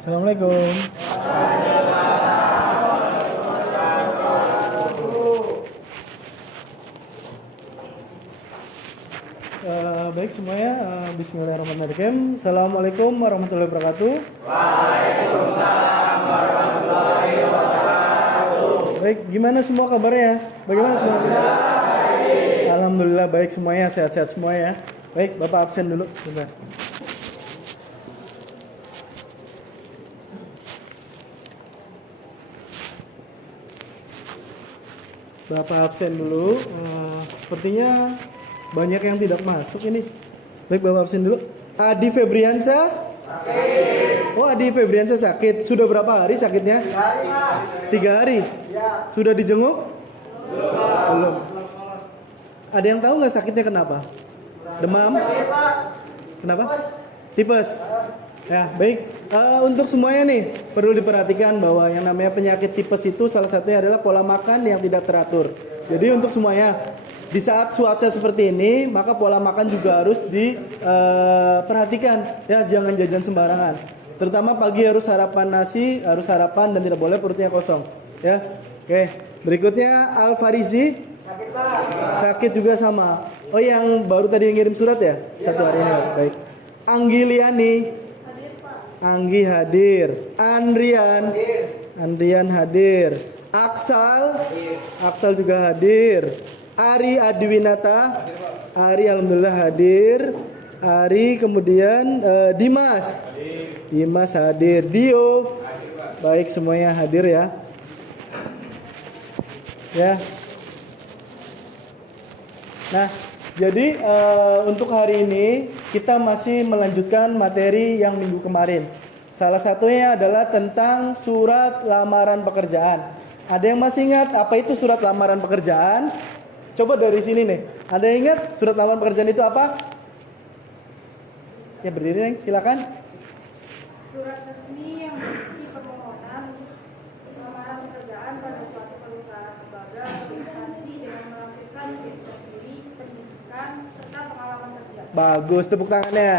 Assalamualaikum. Baik semuanya, Bismillahirrahmanirrahim. Assalamualaikum warahmatullahi wabarakatuh. Waalaikumsalam warahmatullahi wabarakatuh. Baik, gimana semua kabarnya? Bagaimana semua? Alhamdulillah baik semuanya, sehat-sehat semua ya. Baik, Bapak absen dulu sebentar. Bapak absen dulu. Sepertinya banyak yang tidak masuk ini. Baik, Bapak absen dulu. Adi Febriansa? Sakit. Oh, Adi Febriansa sakit. Sudah berapa hari sakitnya? 3 hari, Pak. 3 hari? Ya. Sudah dijenguk? Belum. Ada yang tahu nggak sakitnya kenapa? Demam? Pak. Kenapa? Tipes. Ya, baik. Untuk semuanya nih, perlu diperhatikan bahwa yang namanya penyakit tipes itu salah satunya adalah pola makan yang tidak teratur. Jadi untuk semuanya, di saat cuaca seperti ini, maka pola makan juga harus diperhatikan. Ya, jangan jajan sembarangan. Terutama pagi harus sarapan nasi, harus sarapan dan tidak boleh perutnya kosong. Ya, oke. Berikutnya Al-Farizi. Sakit, Pak. Sakit juga sama. Oh, yang baru tadi ngirim surat ya? Satu hari ini. Baik. Anggiliani. Anggi hadir. Andrian. Andrian hadir. Aksal juga hadir. Ari Adiwinata. Ari alhamdulillah hadir. Ari kemudian Dimas. Dimas hadir. Dio. Baik, semuanya hadir ya. Ya. Nah, jadi untuk hari ini kita masih melanjutkan materi yang minggu kemarin. Salah satunya adalah tentang surat lamaran pekerjaan. Ada yang masih ingat apa itu surat lamaran pekerjaan? Coba dari sini nih. Ada yang ingat surat lamaran pekerjaan itu apa? Ya berdiri, Neng, silakan. Surat resmi yang berisi permohonan lamaran pekerjaan pada suatu perusahaan lembaga atau instansi dengan melampirkan identitas diri, pendidikan, serta pengalaman kerja. Bagus, tepuk tangannya.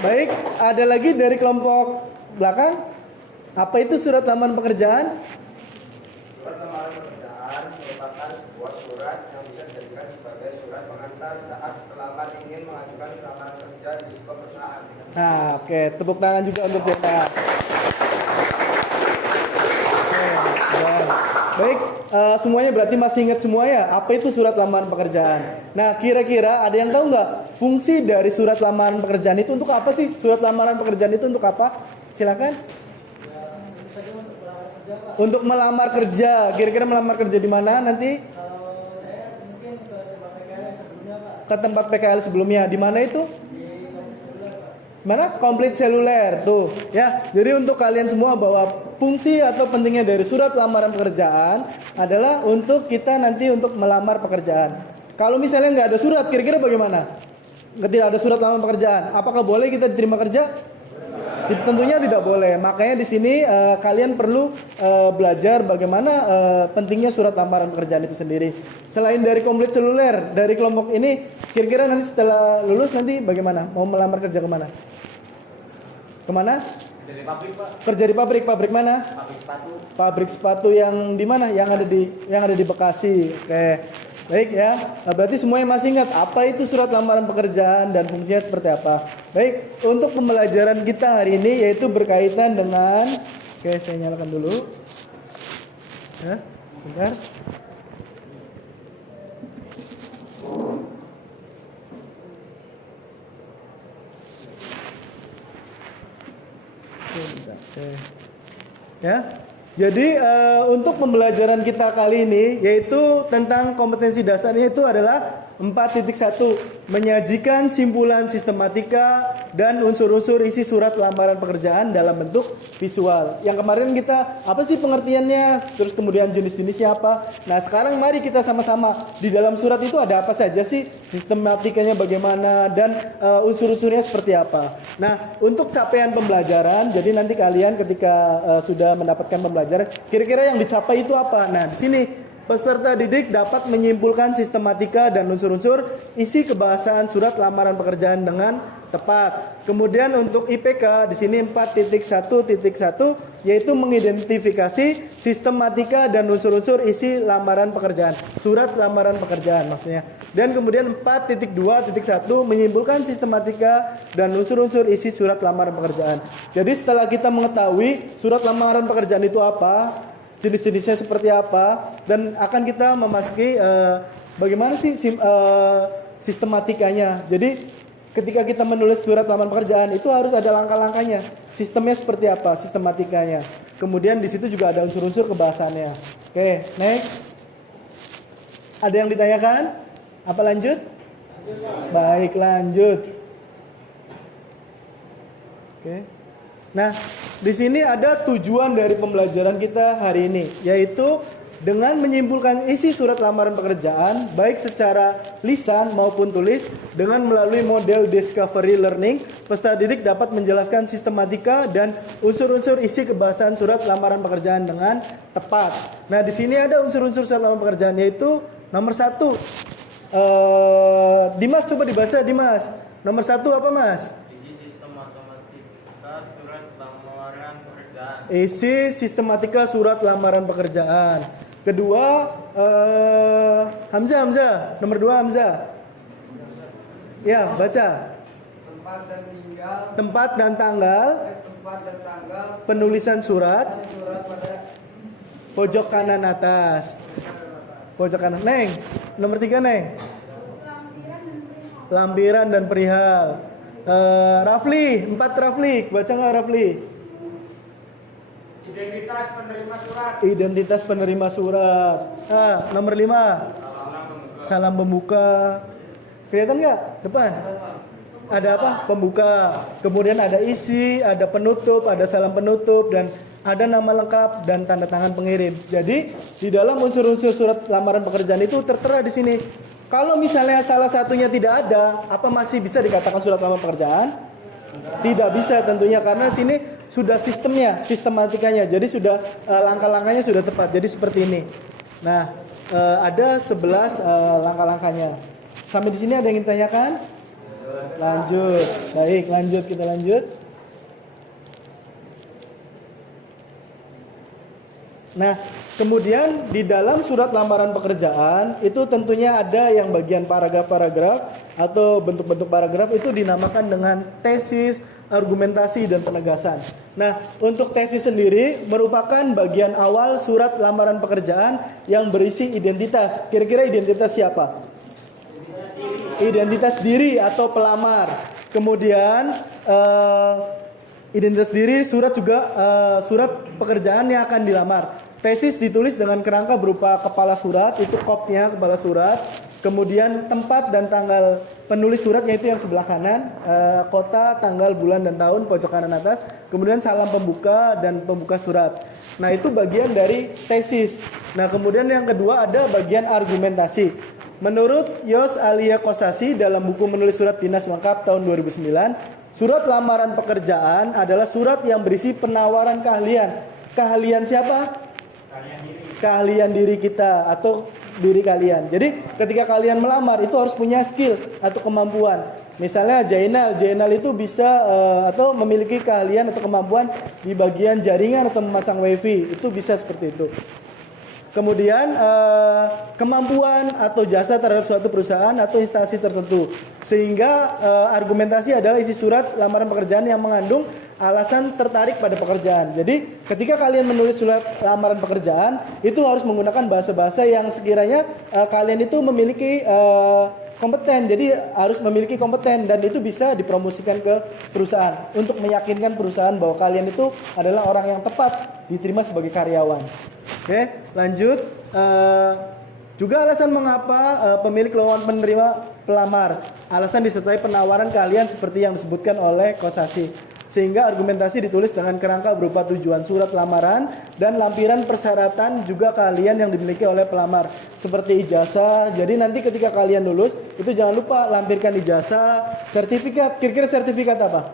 Baik, ada lagi dari kelompok belakang. Apa itu surat lamaran pekerjaan? Surat lamaran pekerjaan merupakan sebuah surat yang bisa dijadikan sebagai surat pengantar saat pelamar ingin mengajukan lamaran kerja di sebuah perusahaan. Nah, oke, tepuk tangan juga untuk Jena. Baik, semuanya berarti masih ingat semua ya? Apa itu surat lamaran pekerjaan? Nah, kira-kira ada yang tahu nggak fungsi dari surat lamaran pekerjaan itu untuk apa sih? Surat lamaran pekerjaan itu untuk apa? Silakan. Untuk melamar kerja. Kira-kira melamar kerja di mana nanti? Saya mungkin ke tempat PKL yang sebelumnya, Pak. Ke tempat PKL sebelumnya. Di mana itu? Di komplit seluler, Pak. Mana? Komplit seluler tuh ya. Jadi untuk kalian semua bahwa fungsi atau pentingnya dari surat lamaran pekerjaan adalah untuk kita nanti untuk melamar pekerjaan. Kalau misalnya nggak ada surat, kira-kira bagaimana? Tidak ada surat lamaran pekerjaan, apakah boleh kita diterima kerja? Tentunya tidak boleh. Makanya di sini kalian perlu belajar bagaimana pentingnya surat lamaran pekerjaan itu sendiri. Selain dari komplit seluler, dari kelompok ini, kira-kira nanti setelah lulus nanti bagaimana? Mau melamar kerja kemana? Kemana? Kerja di pabrik, Pak. Kerja di pabrik. Pabrik mana? Pabrik sepatu. Pabrik sepatu yang di mana? Yang ada di Bekasi. Oke. Baik ya. Berarti semuanya masih ingat apa itu surat lamaran pekerjaan dan fungsinya seperti apa. Baik, untuk pembelajaran kita hari ini yaitu berkaitan dengan, oke, saya nyalakan dulu. Ya, sebentar. Oke. Ya. Jadi untuk pembelajaran kita kali ini yaitu tentang kompetensi dasarnya itu adalah 4.1, menyajikan simpulan sistematika dan unsur-unsur isi surat lamaran pekerjaan dalam bentuk visual. Yang kemarin kita apa sih pengertiannya, terus kemudian jenis-jenisnya apa. Nah sekarang mari kita sama-sama di dalam surat itu ada apa saja sih, sistematikanya bagaimana, dan unsur-unsurnya seperti apa. Nah untuk capaian pembelajaran, jadi nanti kalian ketika sudah mendapatkan pembelajaran, kira-kira yang dicapai itu apa. Nah di sini peserta didik dapat menyimpulkan sistematika dan unsur-unsur isi kebahasaan surat lamaran pekerjaan dengan tepat. Kemudian untuk IPK di sini 4.1.1 yaitu mengidentifikasi sistematika dan unsur-unsur isi lamaran pekerjaan, surat lamaran pekerjaan maksudnya. Dan kemudian 4.2.1 menyimpulkan sistematika dan unsur-unsur isi surat lamaran pekerjaan. Jadi setelah kita mengetahui surat lamaran pekerjaan itu apa, jenis-jenisnya seperti apa, dan akan kita memasuki bagaimana sih sistematikanya. Jadi ketika kita menulis surat lamaran pekerjaan itu harus ada langkah-langkahnya. Sistemnya seperti apa, sistematikanya. Kemudian di situ juga ada unsur-unsur kebahasannya. Oke, next. Ada yang ditanyakan? Apa lanjut? Baik, lanjut. Oke. Nah, di sini ada tujuan dari pembelajaran kita hari ini, yaitu dengan menyimpulkan isi surat lamaran pekerjaan, baik secara lisan maupun tulis, dengan melalui model discovery learning, peserta didik dapat menjelaskan sistematika dan unsur-unsur isi kebahasan surat lamaran pekerjaan dengan tepat. Nah, di sini ada unsur-unsur surat lamaran pekerjaan, yaitu nomor 1. Dimas coba dibaca, Dimas. Nomor 1 apa, Mas? Isi sistematika surat lamaran pekerjaan. Kedua, Hamzah. Nomor 2 Hamzah. Ya, baca. Tempat dan tanggal. Penulisan surat. Pojok kanan atas. Pojok kanan. Neng, nomor 3 Neng. Lampiran dan perihal. Rafli, 4 Rafli. Baca nggak Rafli? Identitas penerima surat. Nomor 5. Salam pembuka. Kelihatan nggak depan? Ada apa? Pembuka. Kemudian ada isi, ada penutup, ada salam penutup, dan ada nama lengkap dan tanda tangan pengirim. Jadi di dalam unsur-unsur surat lamaran pekerjaan itu tertera di sini. Kalau misalnya salah satunya tidak ada, apa masih bisa dikatakan surat lamaran pekerjaan? Tidak bisa tentunya, karena sini sudah sistemnya, sistematikanya. Jadi sudah langkah-langkahnya sudah tepat. Jadi seperti ini. Nah, ada 11 langkah-langkahnya. Sampai di sini ada yang ingin ditanyakan? Lanjut. Baik, lanjut, kita lanjut. Nah, kemudian di dalam surat lamaran pekerjaan itu tentunya ada yang bagian paragraf-paragraf atau bentuk-bentuk paragraf itu dinamakan dengan tesis, argumentasi, dan penegasan. Nah, untuk tesis sendiri merupakan bagian awal surat lamaran pekerjaan yang berisi identitas. Kira-kira identitas siapa? Identitas diri atau pelamar. Kemudian identitas diri, surat juga surat pekerjaan yang akan dilamar. Tesis ditulis dengan kerangka berupa kepala surat, itu kopnya kepala surat. Kemudian tempat dan tanggal penulis surat, yaitu yang sebelah kanan, kota, tanggal, bulan, dan tahun, pojok kanan atas. Kemudian salam pembuka dan pembuka surat. Nah, itu bagian dari tesis. Nah, kemudian yang kedua ada bagian argumentasi. Menurut Yos Alia Kosasi dalam buku menulis surat dinas lengkap tahun 2009, surat lamaran pekerjaan adalah surat yang berisi penawaran keahlian. Keahlian siapa? Keahlian diri kita atau diri kalian. Jadi ketika kalian melamar itu harus punya skill atau kemampuan. Misalnya Jainal itu bisa atau memiliki keahlian atau kemampuan di bagian jaringan atau memasang wifi, itu bisa seperti itu. Kemudian kemampuan atau jasa terhadap suatu perusahaan atau instansi tertentu. Sehingga argumentasi adalah isi surat lamaran pekerjaan yang mengandung alasan tertarik pada pekerjaan. Jadi ketika kalian menulis surat lamaran pekerjaan itu harus menggunakan bahasa-bahasa yang sekiranya kalian itu memiliki kompeten. Jadi harus memiliki kompeten dan itu bisa dipromosikan ke perusahaan untuk meyakinkan perusahaan bahwa kalian itu adalah orang yang tepat diterima sebagai karyawan. Oke, lanjut. Juga alasan mengapa pemilik lowongan penerima pelamar. Alasan disertai penawaran keahlian seperti yang disebutkan oleh Kosasi. Sehingga argumentasi ditulis dengan kerangka berupa tujuan surat lamaran dan lampiran persyaratan juga keahlian yang dimiliki oleh pelamar. Seperti ijazah. Jadi nanti ketika kalian lulus, itu jangan lupa lampirkan ijazah, sertifikat. Kira-kira sertifikat apa?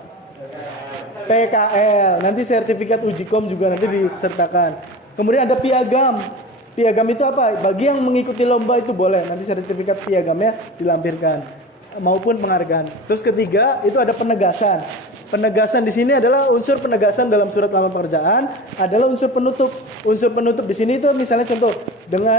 PKL. Nanti sertifikat uji kom juga nanti disertakan. Kemudian ada piagam. Piagam itu apa? Bagi yang mengikuti lomba itu boleh, nanti sertifikat piagamnya dilampirkan maupun penghargaan. Terus ketiga, itu ada penegasan. Penegasan di sini adalah unsur penegasan dalam surat lamaran pekerjaan adalah unsur penutup. Unsur penutup di sini itu misalnya contoh dengan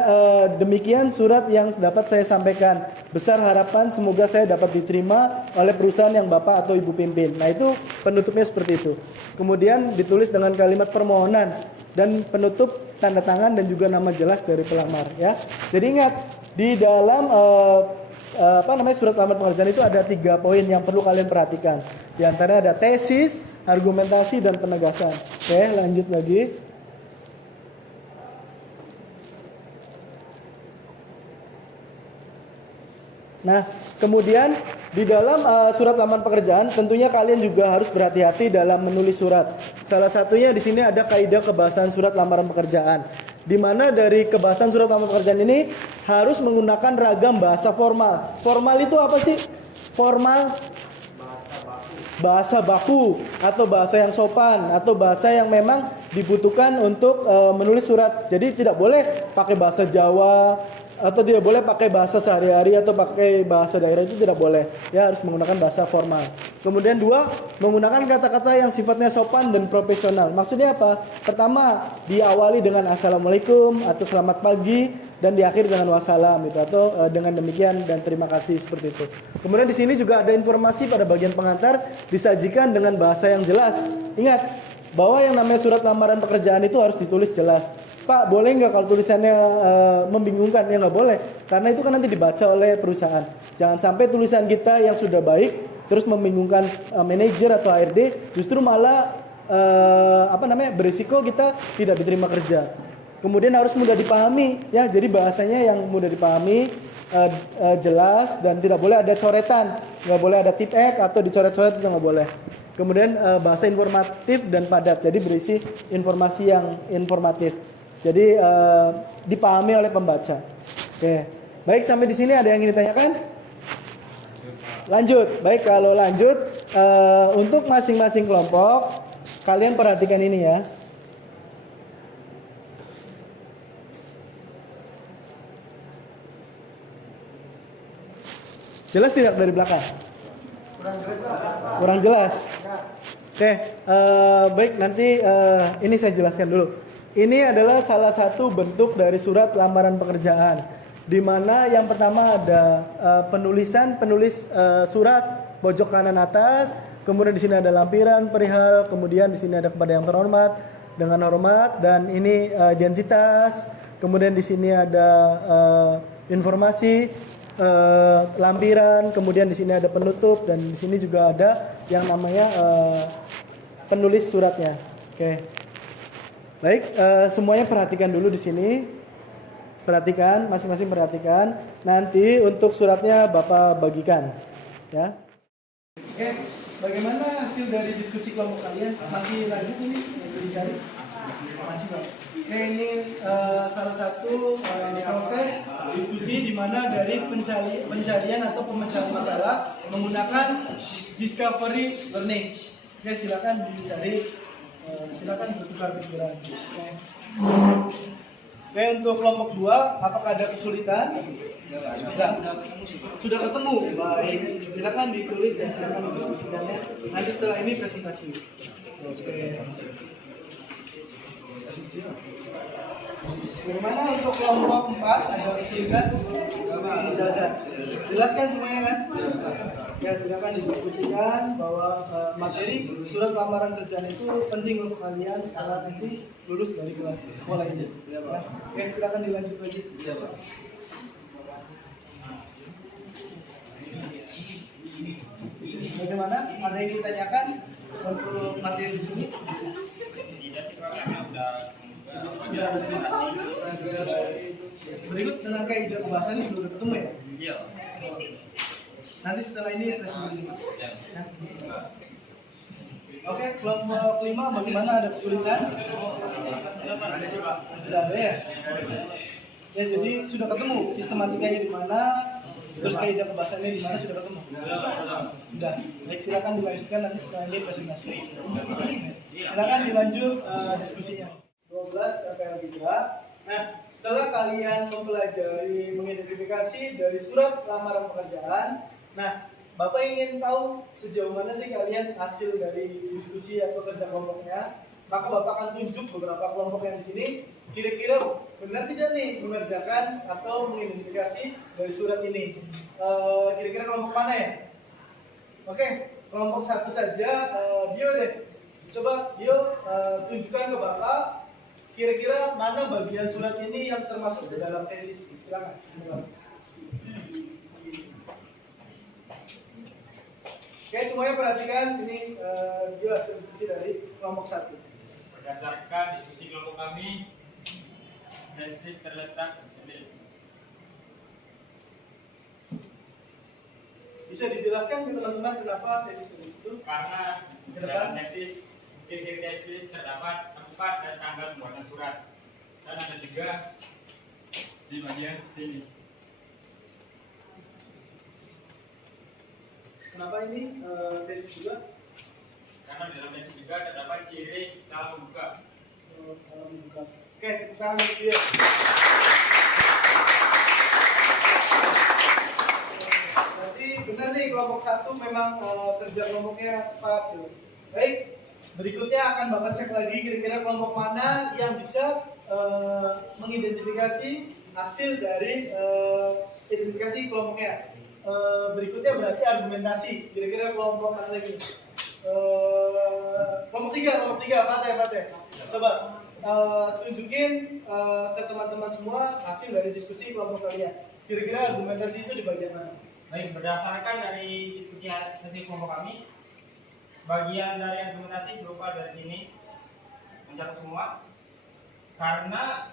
demikian surat yang dapat saya sampaikan. Besar harapan semoga saya dapat diterima oleh perusahaan yang Bapak atau Ibu pimpin. Nah, itu penutupnya seperti itu. Kemudian ditulis dengan kalimat permohonan dan penutup tanda tangan dan juga nama jelas dari pelamar ya. Jadi ingat di dalam surat lamaran pekerjaan itu ada 3 poin yang perlu kalian perhatikan. Di antara ada tesis, argumentasi dan penegasan. Oke, lanjut lagi. Nah, kemudian di dalam surat lamaran pekerjaan tentunya kalian juga harus berhati-hati dalam menulis surat. Salah satunya di sini ada kaidah kebahasan surat lamaran pekerjaan. Di mana dari kebahasan surat lamaran pekerjaan ini harus menggunakan ragam bahasa formal. Formal itu apa sih? Formal bahasa baku atau bahasa yang sopan atau bahasa yang memang dibutuhkan untuk menulis surat. Jadi tidak boleh pakai bahasa Jawa atau tidak boleh pakai bahasa sehari-hari atau pakai bahasa daerah, itu tidak boleh. Ya, harus menggunakan bahasa formal. Kemudian 2, menggunakan kata-kata yang sifatnya sopan dan profesional. Maksudnya apa? Pertama, diawali dengan assalamualaikum atau selamat pagi dan diakhiri dengan wassalam itu atau dengan demikian dan terima kasih seperti itu. Kemudian di sini juga ada informasi pada bagian pengantar disajikan dengan bahasa yang jelas. Ingat bahwa yang namanya surat lamaran pekerjaan itu harus ditulis jelas. Pak, boleh nggak kalau tulisannya membingungkan? Ya nggak boleh, karena itu kan nanti dibaca oleh perusahaan. Jangan sampai tulisan kita yang sudah baik terus membingungkan manajer atau HRD, justru malah berisiko kita tidak diterima kerja. Kemudian harus mudah dipahami, ya. Jadi bahasanya yang mudah dipahami, jelas dan tidak boleh ada coretan, nggak boleh ada tip X atau dicoret-coret, itu nggak boleh. Kemudian bahasa informatif dan padat, jadi berisi informasi yang informatif. Jadi dipahami oleh pembaca. Oke, baik, sampai di sini ada yang ingin ditanyakan? Lanjut, baik, kalau lanjut untuk masing-masing kelompok kalian perhatikan ini ya. Jelas tidak dari belakang? Kurang jelas. Oke, baik, nanti ini saya jelaskan dulu. Ini adalah salah satu bentuk dari surat lamaran pekerjaan, di mana yang pertama ada penulis surat pojok kanan atas, kemudian di sini ada lampiran perihal, kemudian di sini ada kepada yang terhormat dengan hormat, dan ini identitas, kemudian di sini ada informasi, lampiran, kemudian di sini ada penutup, dan di sini juga ada yang namanya penulis suratnya. Oke. Baik, semuanya perhatikan dulu di sini. Perhatikan, masing-masing perhatikan. Nanti untuk suratnya Bapak bagikan, ya. Oke, bagaimana hasil dari diskusi kelompok kalian? Masih lanjut ini yang dicari? Masih, Pak. Oke, ini salah satu proses diskusi di mana dari pencarian atau pemecahan masalah menggunakan discovery learning. Oke, silakan dicari. Silakan bertukar pikiran. Oke, untuk kelompok 2, apakah ada kesulitan? Sudah ketemu. Baik, silakan ditulis dan silakan didiskusikannya. Nanti setelah ini presentasi. Oke. Bagaimana untuk kelompok 4, ada kesulitan? Tidak ada. Jelaskan semuanya, Mas? Ya, silakan didiskusikan bahwa materi surat lamaran kerjaan itu penting untuk kalian setelah nanti lulus dari kelas sekolah ini. Ya. Oke, silakan dilanjut lagi. Bagaimana? Ada yang ditanyakan untuk materi di sini? Berikut tentang kaidah pembahasan ini sudah ketemu ya? Iya. Nanti setelah ini presentasi. Oke, kelompok 5 bagaimana, ada kesulitan? Tidak ada ya? Ya, jadi sudah ketemu sistematikanya di mana, terus kaidah pembahasannya di mana, sudah ketemu? Sudah. Baik, silakan dilanjutkan nanti setelah ini presentasi. Silakan dilanjut diskusinya. 12 KPL 3. Nah, setelah kalian mempelajari mengidentifikasi dari surat lamaran pekerjaan, nah, Bapak ingin tahu sejauh mana sih kalian hasil dari diskusi atau kerja kelompoknya. Maka Bapak akan tunjuk beberapa kelompok yang di sini. Kira-kira benar tidak nih mengerjakan atau mengidentifikasi dari surat ini? Kira-kira kelompok mana ya? Oke, kelompok satu saja. Dio deh. Coba Dio tunjukkan ke Bapak. Kira-kira mana bagian surat ini yang termasuk di dalam tesis? Silakan. Oke, semuanya perhatikan ini Dio hasil diskusi dari kelompok satu. Berdasarkan diskusi kelompok kami, tesis terletak di sini. Bisa dijelaskan ke teman-teman kenapa tesis di situ? Karena dalam tesis, ciri-ciri tesis terdapat tempat dan tanggal pembuatan surat, dan ada juga di bagian sini. Kenapa ini tesis juga? Karena di dalam tesis juga terdapat ciri salah membuka. Salah membuka. Oke, tepuk tangan untuk dia. Berarti benar nih kelompok satu memang kerja kelompoknya tepat tuh. Baik, berikutnya akan Bapak cek lagi kira-kira kelompok mana yang bisa mengidentifikasi hasil dari identifikasi kelompoknya. Berikutnya berarti argumentasi. Kira-kira kelompok mana lagi? Kelompok tiga, Fateh. Coba tunjukin ke teman-teman semua hasil dari diskusi kelompok kalian. Kira-kira argumentasi itu di bagian mana? Baik, berdasarkan dari diskusi hasil kelompok kami, bagian dari argumentasi berupa dari sini mencakup semua. Karena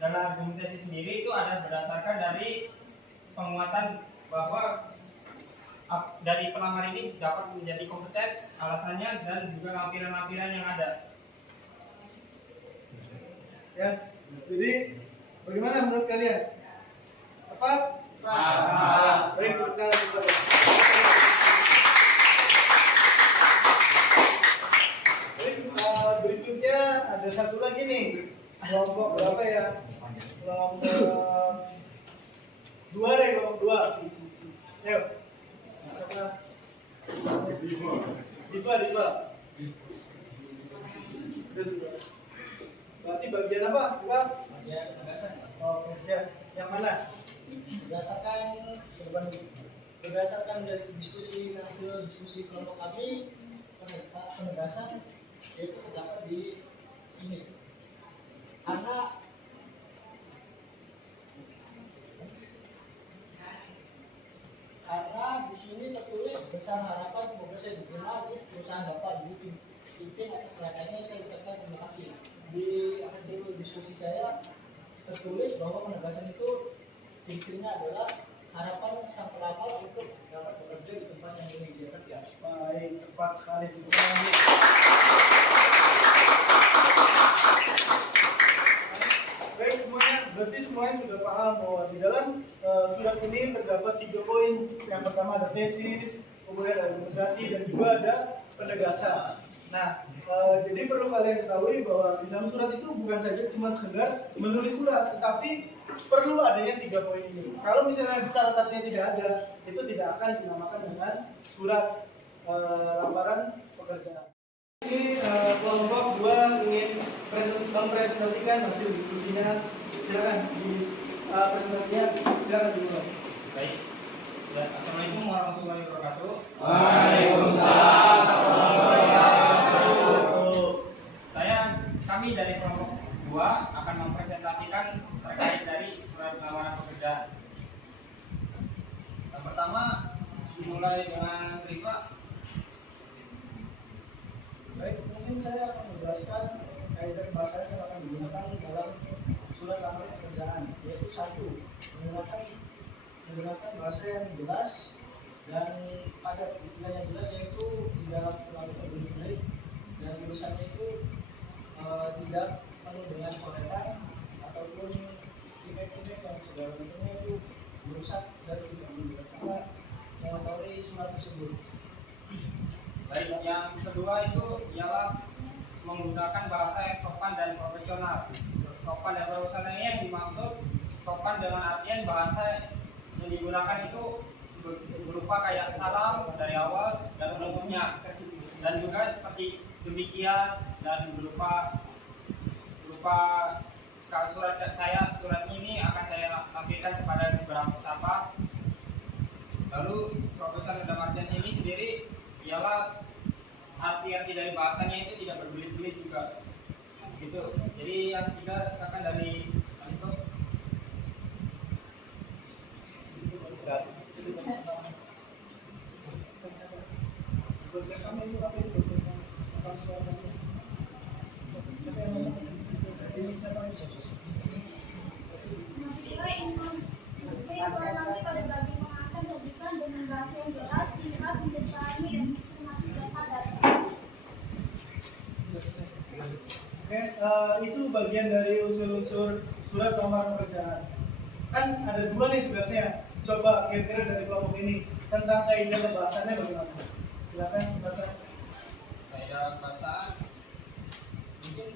dalam argumentasi sendiri itu ada berdasarkan dari penguatan bahwa dari pelamar ini dapat menjadi kompeten, alasannya dan juga lampiran-lampiran yang ada. Ya, jadi bagaimana menurut kalian? Tepat? Tepat. Baik, kita lanjutkan. Baik, berikutnya ada satu lagi nih. Kelompok berapa ya? Kelompok dua deh, kelompok dua. Ayo. Siapa? Diva. Berarti bagian apa? Diva? Bagian penegasan. Oke, siap. Yang mana? Berdasarkan diskusi hasil diskusi kelompok kami, penegasan yaitu terdapat di sini. Karena di sini tertulis besar harapan semoga saya diterima di perusahaan Bapak di pimpin atas pelayanannya, saya ucapkan terima kasih. Di hasil diskusi saya tertulis bahwa penegasan itu ciri-cirinya adalah harapan sang pelamar untuk dapat bekerja di tempat yang ingin dia kerja. Baik, tepat sekali. Baik semuanya, berarti semuanya sudah paham bahwa di dalam surat ini terdapat 3 poin. Yang pertama ada tesis, kemudian ada argumentasi, dan juga ada penegasan. Nah, jadi perlu kalian ketahui bahwa di dalam surat itu bukan saja cuma sekedar menulis surat, tetapi perlu adanya 3 poin ini. Kalau misalnya salah satunya tidak ada, itu tidak akan dinamakan dengan surat lamaran pekerjaan. Ini kelompok 2 ingin mempresentasikan hasil diskusinya. Silakan di presentasinya, silakan dimulai. Baik. Ya, Assalamualaikum warahmatullahi wabarakatuh. Waalaikumsalam warahmatullahi wabarakatuh. Kami dari kelompok 2 akan mempresentasikan terkait dari surat lamaran pekerjaan. Yang pertama, dimulai dengan Rifa. Baik, mungkin saya akan menjelaskan kaidah bahasa yang akan digunakan dalam surat lamaran pekerjaan, yaitu 1. Menggunakan bahasa yang jelas dan pada istilah yang jelas, yaitu tidak terlalu berbelit, dan tulisannya itu tidak penuh dengan coretan ataupun tipe-tipe yang segala macamnya itu merusak dan tidak menggunakan mengetahui surat tersebut. Baik, yang kedua itu ialah menggunakan bahasa yang sopan dan profesional. Sopan dan profesional ini yang dimaksud sopan dengan artian bahasa yang digunakan itu berupa kayak salam dari awal dan penutupnya, dan juga seperti demikian, dan berupa kalau surat ini akan saya tampilkan kepada beberapa peserta. Lalu profesional dalam artian ini sendiri ialah arti-arti dari bahasanya itu tidak berbelit-belit juga gitu. Jadi yang ketiga akan dari Aristo. Informasi pada bagi mengakan dan dengan bahasa yang jelas, singkat, dipahami dan sistematis dan padat. Oke, itu bagian dari unsur-unsur surat lamaran pekerjaan. Kan ada dua nih tugasnya. Coba kira-kira dari kelompok ini tentang kaidah pembahasannya bagaimana? Silakan, silakan. Kaidah bahasa mungkin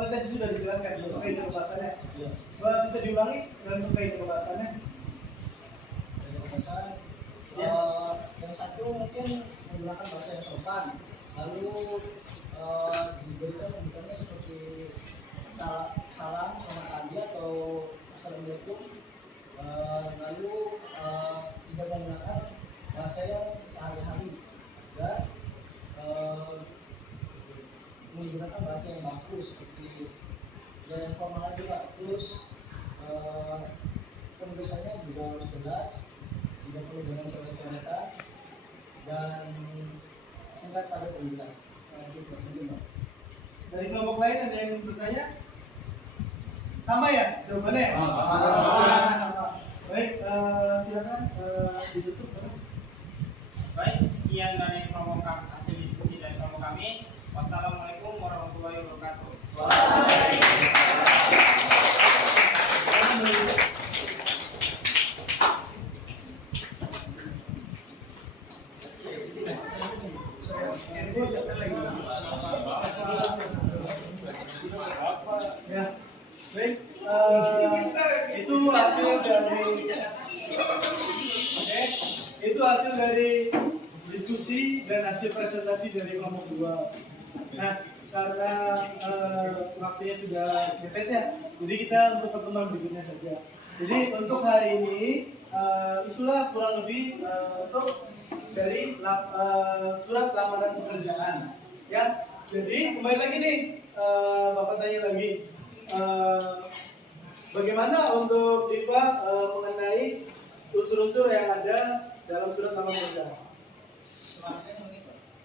Oh, tadi sudah dijelaskan untuk kaidah pembahasannya. Iya. Bisa diulangi untuk kaidah pembahasannya? Yang satu mungkin menggunakan bahasa yang sopan, lalu diberikan pendidikannya seperti salam sama pagi atau assalamualaikum, lalu tidak menggunakan bahasa yang sehari-hari dan menggunakan bahasa yang bagus seperti yang formal juga. Terus penulisannya juga harus jelas, tidak perlu dengan coret-coretan dan singkat padat dan jelas. Dari kelompok lain ada yang bertanya? Sama ya jawabannya? Sama. Baik, silakan ditutup. baik. Sekian dari kelompok hasil diskusi dari kelompok kami. Wassalamualaikum warahmatullahi wabarakatuh. Ya, baik. Itu hasil dari itu hasil dari diskusi dan hasil presentasi dari kelompok 2. Nah, karena waktunya sudah mepet ya, jadi kita untuk pertemuan berikutnya saja. Jadi untuk hari ini itulah kurang lebih untuk dari surat lamaran pekerjaan. Ya, jadi kembali lagi nih, Bapak tanya lagi, bagaimana untuk Diva mengenai unsur-unsur yang ada dalam surat lamaran pekerjaan?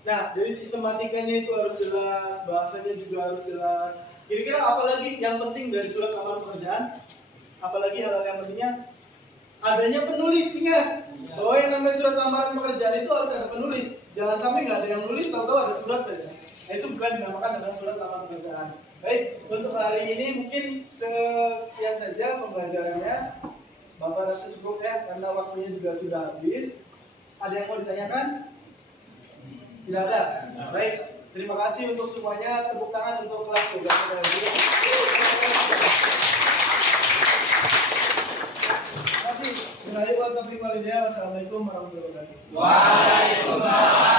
Nah, dari sistematikanya itu harus jelas, bahasanya juga harus jelas. Kira-kira apa lagi yang penting dari surat lamaran pekerjaan? Apalagi hal-hal yang pentingnya adanya penulis. Ingat bahwa yang namanya surat lamaran pekerjaan itu harus ada penulis. Jangan sampai nggak ada yang nulis, tahu-tahu ada surat aja. Nah, itu bukan dinamakan dengan surat lamaran pekerjaan. Baik, untuk hari ini mungkin sekian saja pembelajarannya. Bapak rasa cukup ya, karena waktunya juga sudah habis. Ada yang mau ditanyakan? Tidak ada? Baik, terima kasih untuk semuanya. Tepuk tangan untuk kelas 12. Terima kasih. Wassalamualaikum warahmatullahi wabarakatuh. Waalaikumsalam.